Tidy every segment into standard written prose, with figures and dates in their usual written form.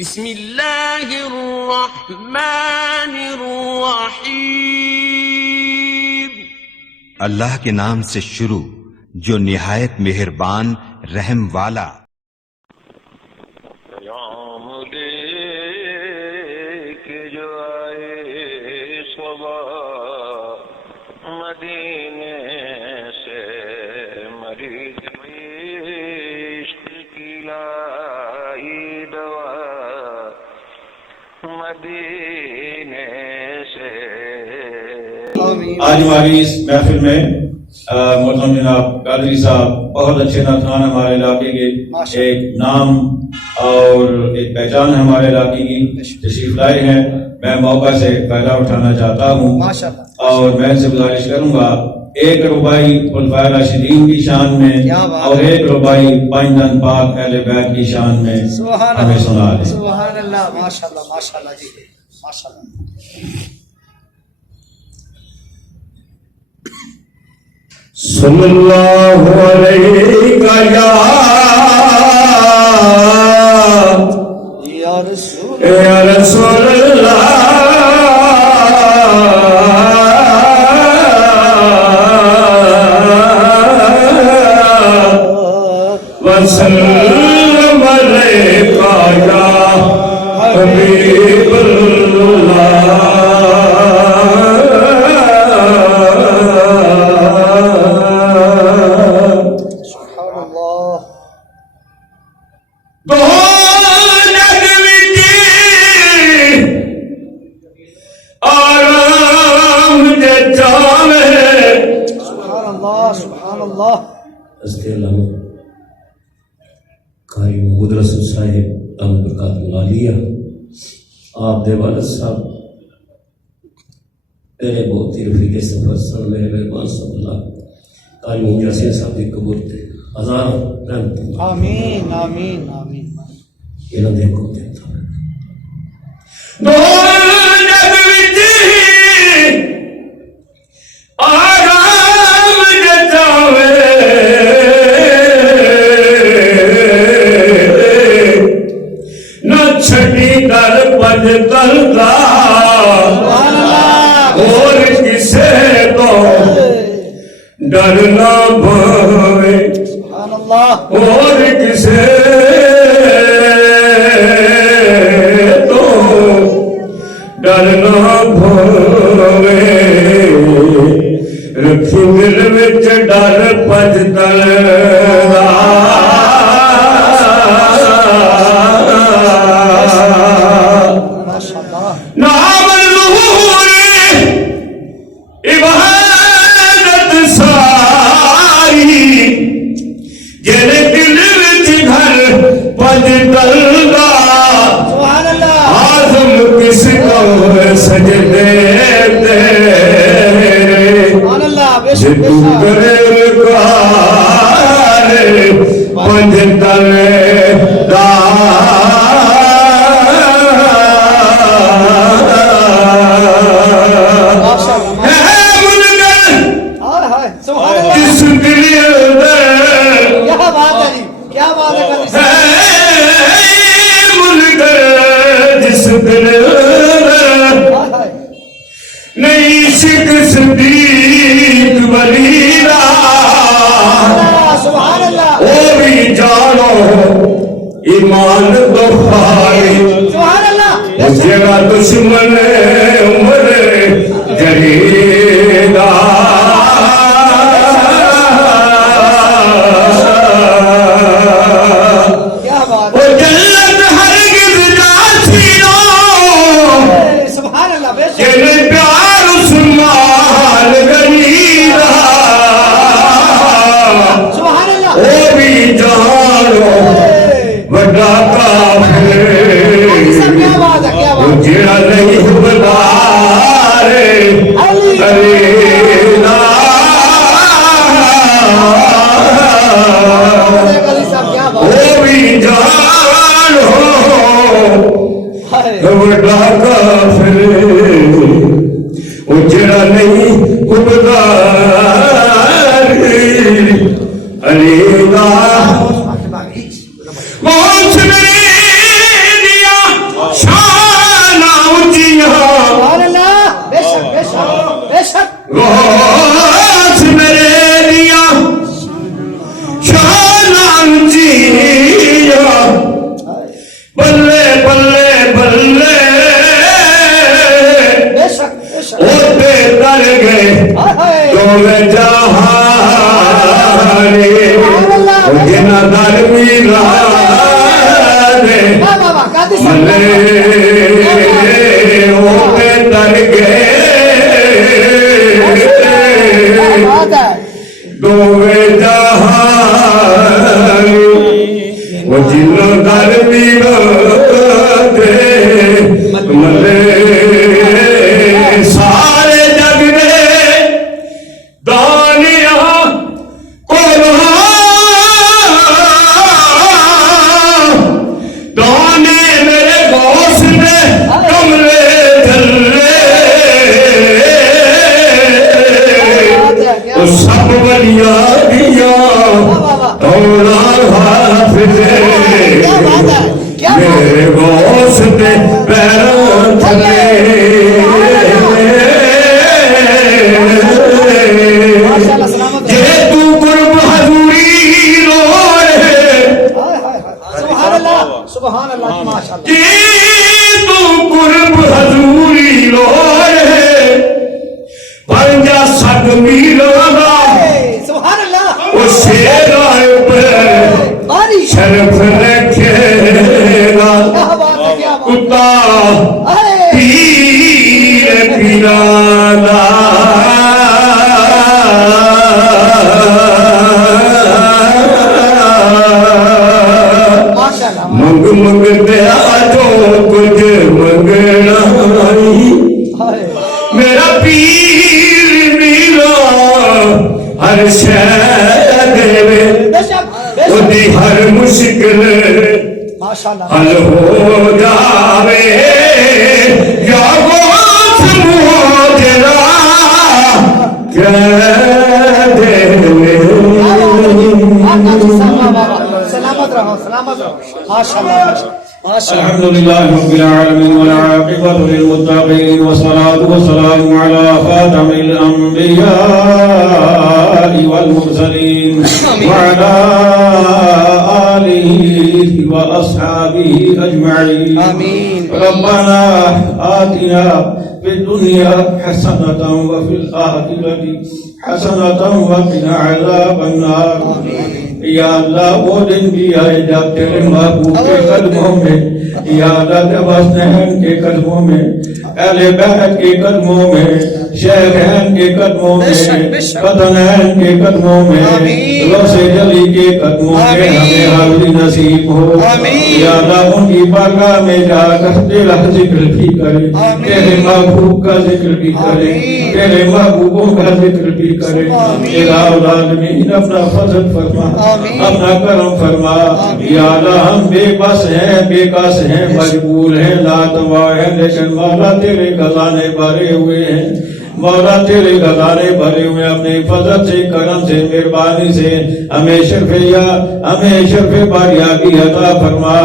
بسم اللہ الرحمن الرحیم. اللہ کے نام سے شروع جو نہایت مہربان رحم والا. پیام لے کے جو آئے صبح مدینے سے مریض عشق کی لائی دوا مدینے سے. آج ہماری اس محفل میں محترم جناب قادری صاحب بہت اچھے نعت خوان ہمارے علاقے کے، ایک نام اور ایک پہچان ہے ہمارے علاقے کی، تشریف لائے ہیں. میں موقع سے فائدہ اٹھانا چاہتا ہوں اور میں ان سے گزارش کروں گا 1 ربائی خلفائے راشدین کی شان میں اور 1 ربائی پنجن پاک اہل بیت کی شان میں ہمیں سنا دیں. سبحان اللہ. ماشاءاللہ ماشاءاللہ جی ماشاءاللہ. صلی اللہ علیہ یا رسول یا رسول اللہ وسلم علیکہ یا حبیب اللہ. قاری محمود رسول صاحب دامت برکاتہ العالیہ، آپ دے والد صاحب میرے بہت ہی رفیق سفر سن، میرے مہمان صلی اللہ قاری محمود یاسین صاحب کی قبر تے ہزار رحمت. آمین آمین آمین. یہ نہ دیکھو دیتا اور کسے تو ڈرنا پاوے، اور کسے تو ڈرنا پاوے، رکھی دل وچ ڈر پج تلدا. ایمان بخاری جگہ دشمن عمر جریدہ، وہ جنت ہرگز نہ چھینو، جن پیار عثمان غنیدہ، وہ بھی جانو بڑا کافر جڑا نہیں بدار علینا، وہ بھی جانو بڑا کافر جڑا نہیں بدار علینا. شان اونچیاں سبحان اللہ بے شک بے شک بے شک غوث میرے دیا شان اونچیاں بلے بلے بلے بے شک بے شک ہوتے تر گئے دونوں جہانے جنہ در میرے ملے ہوتے تر گئے دونوں جہانے وہ جنہ در میرے ملے سارے جگ میں دانیاں دانے میرے غوث میں کمرے جلے وہ سب ولیاں دیا توڑا حافظے میرے غوث دے پیروں تھلے جے تو قرب حضوری روئے سبحان اللہ سبحان اللہ ماشاء اللہ جے تو قرب حضوری روئے پنجا سگ میرانا سبحان اللہ وہ شیرائے پر باری شرف رکھے گا کیا بات ہے کیا بات کتا ہے پیر پیرانا ماشاء اللہ منگ منگ دیا جو کچھ منگنا میرا پیر میرا ہر شہر دے بے شک بے شک دی ہر مشکل ماشاء اللہ حل ہو جاوے یا غوث موجرا کہہ دے سلامت رہو سلامت رہو ماشاء اللہ ماشاء اللہ الحمد لله رب العالمين والعاقبة للمتقين والصلاة والسلام على خاتم الأنبياء والمرسلين وعلى آله وأصحابه أجمعين آمين ربنا آتنا في الدنيا حسنة وفي الآخرة حسنة وقنا عذاب النار یا اللہ وہ دن بھی آئے جب تیرے محبوب کے قدموں میں یا اللہ جب حسنین کے قدموں میں اہل بیت کے قدموں میں شیخین کے قدموں میں قطنین کے قدموں میں روس جلی کے قدموں میں ہمیں حاضری نصیب ہو یا اللہ ان کی بارگاہ میں جا کر تیرا ذکر بھی کرے تیرے محبوب کا ذکر بھی کرے تیرے محبوبوں کا ذکر بھی کرے تیرا العالمین اپنا فضل فرما اپنا کرم فرما یا اللہ ہم بے بس ہیں بے کس ہیں مجبور ہیں لا توا ہیں لیکن مولا تیرے خزانے بھرے ہوئے ہیں مولا تیرے خزانے بھرے ہوئے اپنے فضل سے کرم سے مہربانی سے ہمیں شرف باریابی عطا فرما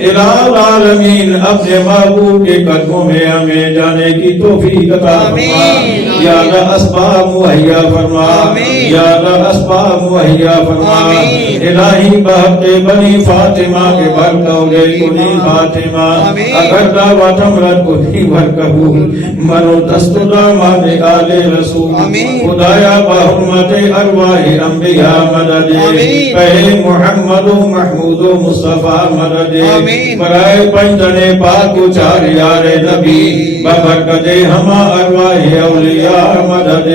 الہ العالمین اپنے محبوب کے قدموں میں ہمیں جانے کی توفیق عطا فرما یا اللہ اسباب مہیا فرما یا اللہ اسباب مہیا فرما الہی بحق بنی فاطمہ کے برکولے کنی فاطمہ اگر دعوت امرت کنی برکبول منو دست دامان آل رسول خدایا بحرمت ارواح انبیاء مدد پہلے محمد و محمود و مصطفیٰ مدد برائے پنجن پاک چار یار نبی ببرکت ہما ارواح اولیاء مدد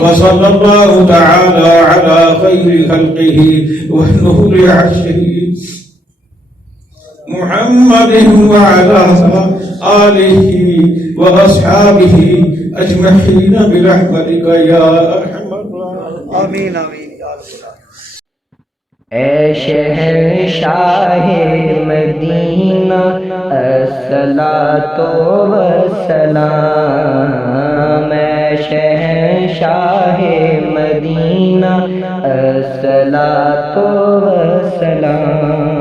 وصلی اللہ تعالی علی خیر خلقہ ونور عرشه محمد وعلى آله وأصحابه أجمعين برحمتك يا أرحم الراحمين آمین آمین یا رب العالمین اے شہنشاہ مدینہ الصلاۃ والسلام اے شہنشاہ مدینہ الصلاۃ والسلام